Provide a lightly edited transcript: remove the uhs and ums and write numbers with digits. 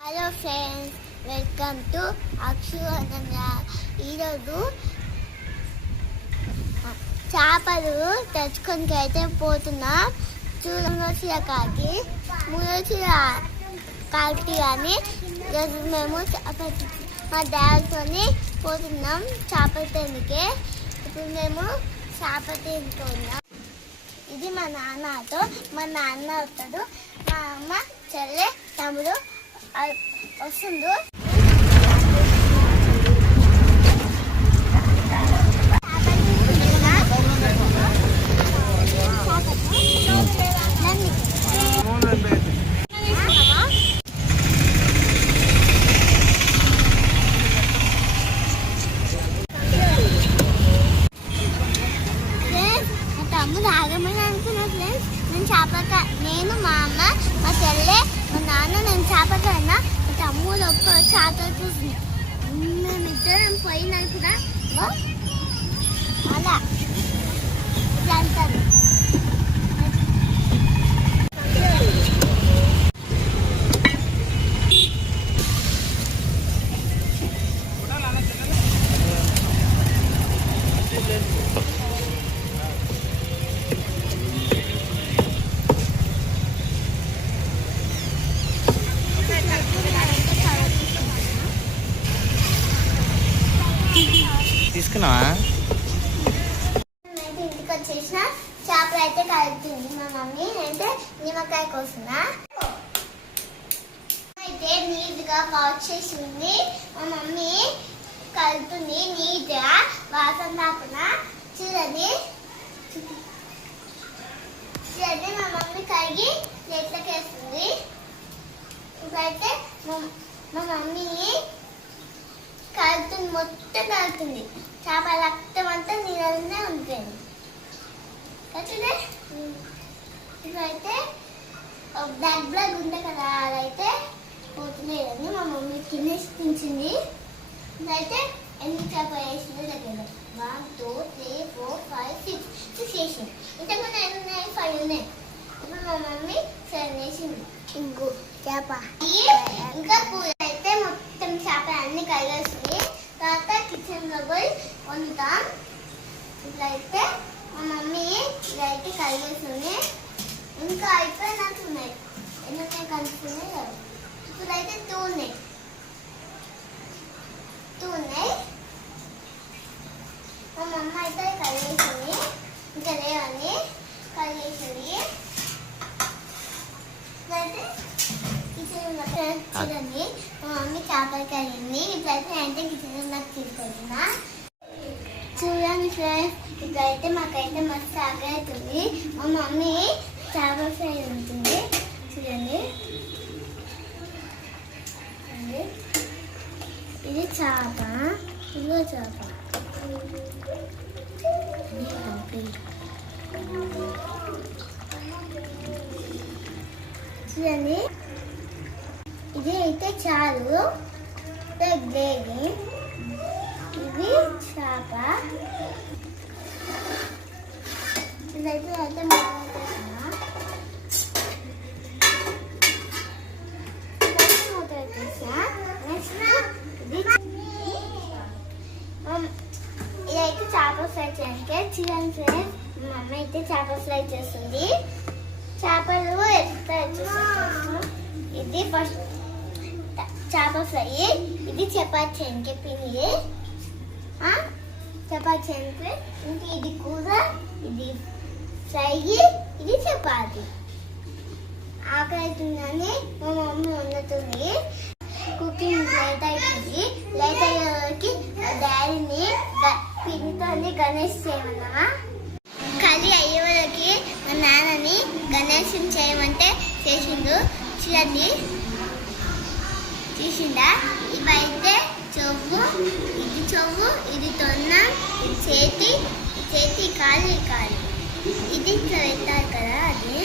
Hello friends, welcome to Akshu Ananya. ఈరోజు చేపలు తెచ్చుకొని అయితే పోతున్నా. చూడమూలసిన కాకి మూలచిన కాకి కానీ ఈరోజు మేము మా డాడీతో పోతున్నాం చేపల తిండికి. ఇప్పుడు మేము చేపల తింటున్నాం. ఇది మా నాన్నతో, మా నాన్న వస్తాడు, మా అమ్మ చెల్లె తమ్ముడు వస్తుండు. తమ్ముడు ఆగమని అనుకున్నా ఫ్రెండ్స్. నేను మా అమ్మ మా చెల్లె మా నాన్న నేను చేపకన్నా మా తమ్ముడు ఒక్క చేపలు చూసింది. మేమిద్దరం పోయినా కూడా అలా అంటారు. తీసుకున్నావా? ఇంటికి వచ్చేసిన చేపలు అయితే కలుగుతుంది. మా మమ్మీ అయితే నిమ్మకాయ కోస్తున్నా. అయితే నీట్గా వాష్ చేసింది. మా మమ్మీ కలుపుతుంది నీట్గా, వాసన రాకుండా. చూడండి చూడండి మా మమ్మీ కడిగి ప్లేట్లోకి వేస్తుంది. ఇప్పుడైతే మా మమ్మీ కలుగుతుంది, మొత్తం కలుగుతుంది. చేపల రక్తం అంతా నీళ్ళనే ఉంటుంది. ఇప్పుడైతే బ్లాక్ బ్లాక్ ఉంది కదా, అదైతే పోతులేదని మా మమ్మీ తినేసి తించింది. ఇదైతే ఎన్ని చేప వేసిందో దగ్గర 1 2 3 4 5 6 వేసింది. ఇంతకుముందు 5 ఉన్నాయి, 5 ఉన్నాయి. ఇప్పుడు మా మమ్మీ 7 వేసింది. ఇంకో చేప ఇంకా కూర అయితే మొత్తం చేపలు అన్ని కడిగేస్తుంది. తర్వాత కిచెన్లో పోయి వండుతాం. ఇట్లయితే మా మమ్మీ ఇదైతే కడిగేస్తుంది. ఇంకా అయిపోయినట్టున్నాయి. ఎన్ని ఉన్నాయి కలుపుతున్నాయి కదా. ఇప్పుడైతే 2 ఉన్నాయి. మా మమ్మ అయితే కడిగేసింది. ఇంకా లేవని కడిగేసింది. అయితే చూడండి మా మమ్మీ చేపలు కడిగింది. ఇప్పుడైతే నేనైతే కిచెన్ నాకు తీసుకుంటున్నా. చూడండి ఫ్రెండ్స్, ఇప్పుడైతే మాకైతే మస్తు ఆకలి అవుతుంది. మా మమ్మీ చేపల ఫ్రై ఉంటుంది. చూడండి ఇది చేప, ఇదిగో చేప. చూడండి ఇది అయితే చారు, గ్రేవీ. ఇది చేప. ఇదైతే అయితే మూత పెట్టేసా. నెక్స్ట్ ఇదైతే చేపల ఫ్రై చేయడానికి చికెన్ ఫ్రై. మా అమ్మ అయితే చేపల ఫ్రై చేస్తుంది. చేపలు ఎట్లా చేస్తాం. ఇది ఫస్ట్ చేపల ఫ్రై. ఇది చపాతి చేయడానికి పిండి, చపాతి చేయడానికి. ఇంకా ఇది కూర, ఇది ఫ్రై, ఇది చపాతి. ఆకలి అవుతుందని మా మమ్మీ వండుతుంది. కుకింగ్ లేట్ అవుతుంది. లేట్ అయ్యేకి డాడీని పిండితో గణేష్ చేయమన్నామా. కలి అయ్యే వరకు మా నాన్నని గణేశం చేయమంటే చేసిండు. చూడండి చూసిందా. ఇవైతే చెవు, ఇది చెవు, ఇది తొన్న, ఇది చేతి కాలు, ఇది ఇట్లా పెట్టారు కదా. అది